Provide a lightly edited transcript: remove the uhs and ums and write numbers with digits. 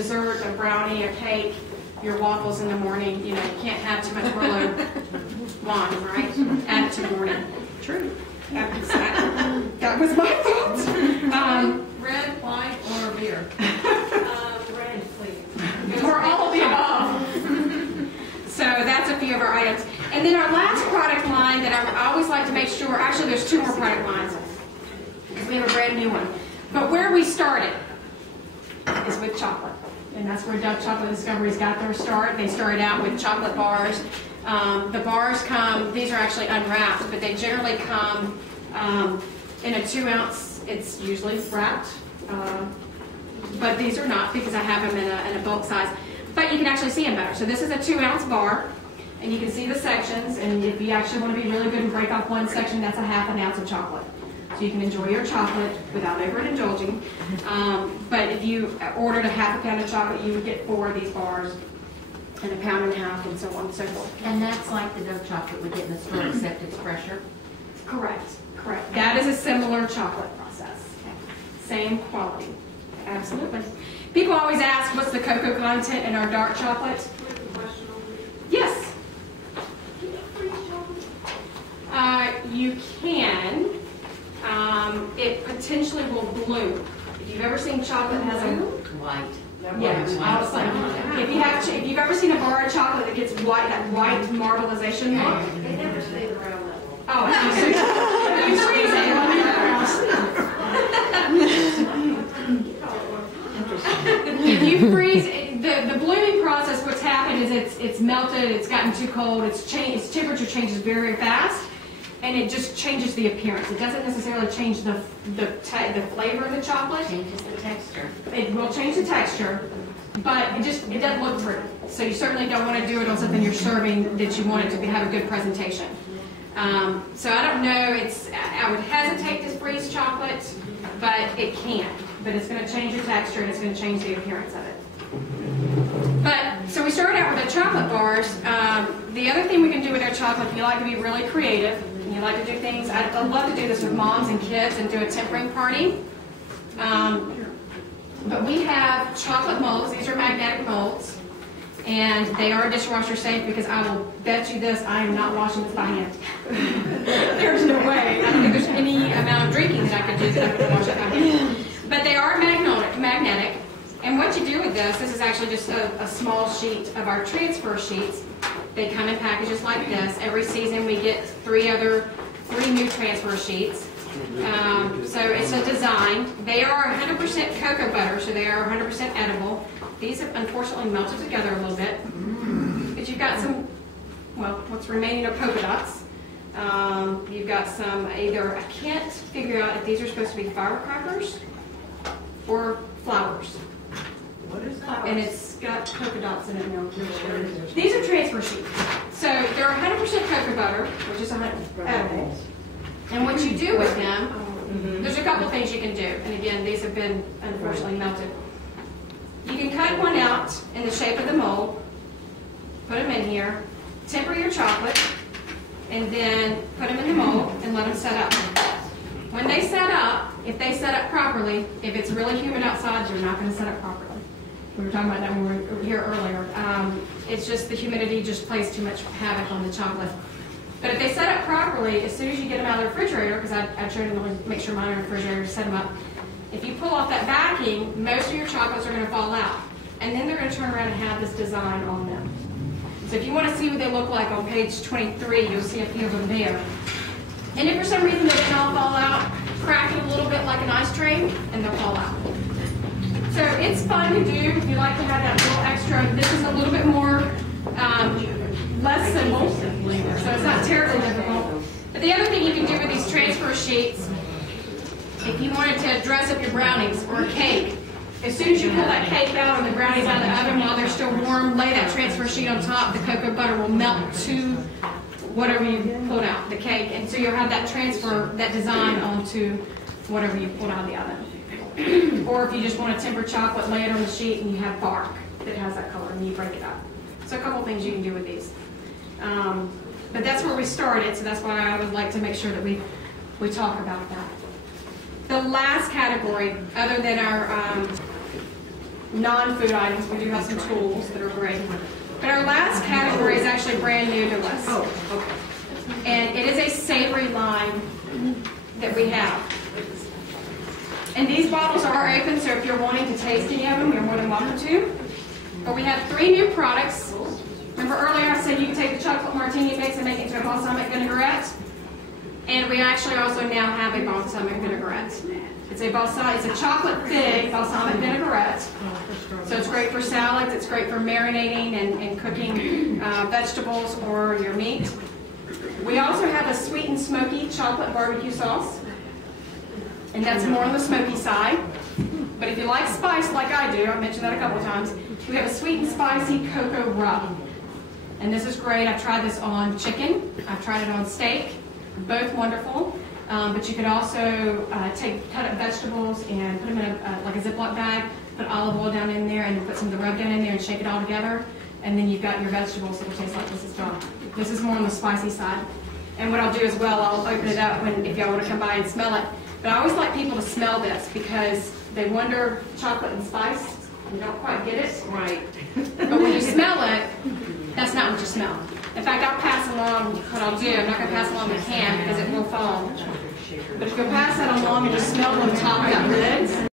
dessert, a brownie, a cake, your waffles in the morning. You know, you can't have too much Merlot wine, right? Add it to the morning. True. That was my thoughts. Red, white, or beer? Red, please. Or all of the above. So that's a few of our items. And then our last product line that I always like to make sure, actually there's 2 more product lines because we have a brand new one. But where we started is with chocolate. And that's where Dove Chocolate Discoveries got their start. They started out with chocolate bars. The bars come, these are actually unwrapped, but they generally come in a 2-ounce, it's usually wrapped. But these are not because I have them in a bulk size. But you can actually see them better. So this is a 2-ounce bar, and you can see the sections. And if you actually want to be really good and break off one section, that's a ½ an ounce of chocolate. So you can enjoy your chocolate without overindulging. But if you ordered a ½ pound of chocolate, you would get 4 of these bars, and a pound and a half, and so on and so forth. And that's like the Dove chocolate we get in the store, except it's fresher? Correct, correct. That is a similar chocolate process. Same quality. Absolutely. People always ask, what's the cocoa content in our dark chocolate? Yes. You can. It potentially will bloom. If you've ever seen chocolate that has a White. yeah, if you've ever seen a bar of chocolate that gets white, that white marbleization look. They never stay around that long. Oh, you freeze it. If you freeze the blooming process, what's happened is it's melted, it's gotten too cold, its temperature changes very fast, and it just changes the appearance. It doesn't necessarily change the flavor of the chocolate. Changes the texture. It will change the texture, but it doesn't look pretty. So you certainly don't want to do it on something you're serving that you want it to have a good presentation. So I don't know. I would hesitate to freeze chocolate, but it can. But it's going to change the texture and it's going to change the appearance of it. But so we started out with the chocolate bars. The other thing we can do with our chocolate, if you like to be really creative and you like to do things, I'd love to do this with moms and kids and do a tempering party. But we have chocolate molds. These are magnetic molds. And they are dishwasher safe because I will bet you this, I am not washing this by hand. There's no way. I don't think there's any amount of drinking that I could do that I could wash it by hand. But they are magnetic. And what you do with this is actually just a small sheet of our transfer sheets. They come in packages like this. Every season we get 3 new transfer sheets. So it's a design. They are 100% cocoa butter, so they are 100% edible. These have unfortunately melted together a little bit. But you've got some, well, what's remaining of polka dots. You've got some either, I can't figure out if these are supposed to be firecrackers or flowers. What is that? And it's got polka dots in it now. These are transfer sheets. So they're 100% cocoa butter, which is edible. And what you do with them, there's a couple things you can do. And again, these have been unfortunately melted. You can cut one out in the shape of the mold, put them in here, temper your chocolate, and then put them in the mold and let them set up. When they set up, if they set up properly, if it's really humid outside, you're not going to set up properly. We were talking about that when we were here earlier. It's just the humidity just plays too much havoc on the chocolate. But if they set up properly, as soon as you get them out of the refrigerator, because I try to make sure mine are in the refrigerator to set them up, if you pull off that backing, most of your chocolates are going to fall out. And then they're going to turn around and have this design on them. So if you want to see what they look like on page 23, you'll see a few of them there. And if for some reason they didn't all fall out, crack it a little bit like an ice tray, and they'll fall out. So it's fun to do if you like to have that little extra. This is a little bit more, less simple, so it's not terribly difficult. But the other thing you can do with these transfer sheets, if you wanted to dress up your brownies or a cake, as soon as you pull that cake out and the brownies out of the oven while they're still warm, lay that transfer sheet on top. The cocoa butter will melt to whatever you pulled out, the cake, and so you'll have that transfer, that design onto whatever you pulled out of the oven. Or if you just want to temper chocolate, lay it on the sheet and you have bark that has that color and you break it up. So a couple things you can do with these. But that's where we started, so that's why I would like to make sure that we talk about that. The last category, other than our non-food items. We do have some tools that are great. But our last category is actually brand new to us. Oh, okay. And it is a savory line that we have. And these bottles are open, so if you're wanting to taste any of them, you're more than welcome to. But we have 3 new products. Remember earlier I said you can take the chocolate martini mix and make it into a balsamic vinaigrette? And we actually also now have a balsamic vinaigrette. It's a chocolate fig balsamic vinaigrette. So it's great for salads, it's great for marinating and cooking vegetables or your meat. We also have a sweet and smoky chocolate barbecue sauce. And that's more on the smoky side. But if you like spice like I do, I mentioned that a couple times, we have a sweet and spicy cocoa rub. And this is great. I've tried this on chicken. I've tried it on steak. Both wonderful. But you could also cut up vegetables and put them in like a Ziploc bag, put olive oil down in there, and then put some of the rub down in there and shake it all together. And then you've got your vegetables that will taste like this as well. This is more on the spicy side. And what I'll do as well, I'll open it up if y'all want to come by and smell it. But I always like people to smell this because they wonder chocolate and spice. You don't quite get it. Right. But when you smell it, that's not what you smell. In fact, I'll pass along what I'll do. I'm not going to pass along the can because it will fall. But if you'll pass that along and just smell on top of that lid,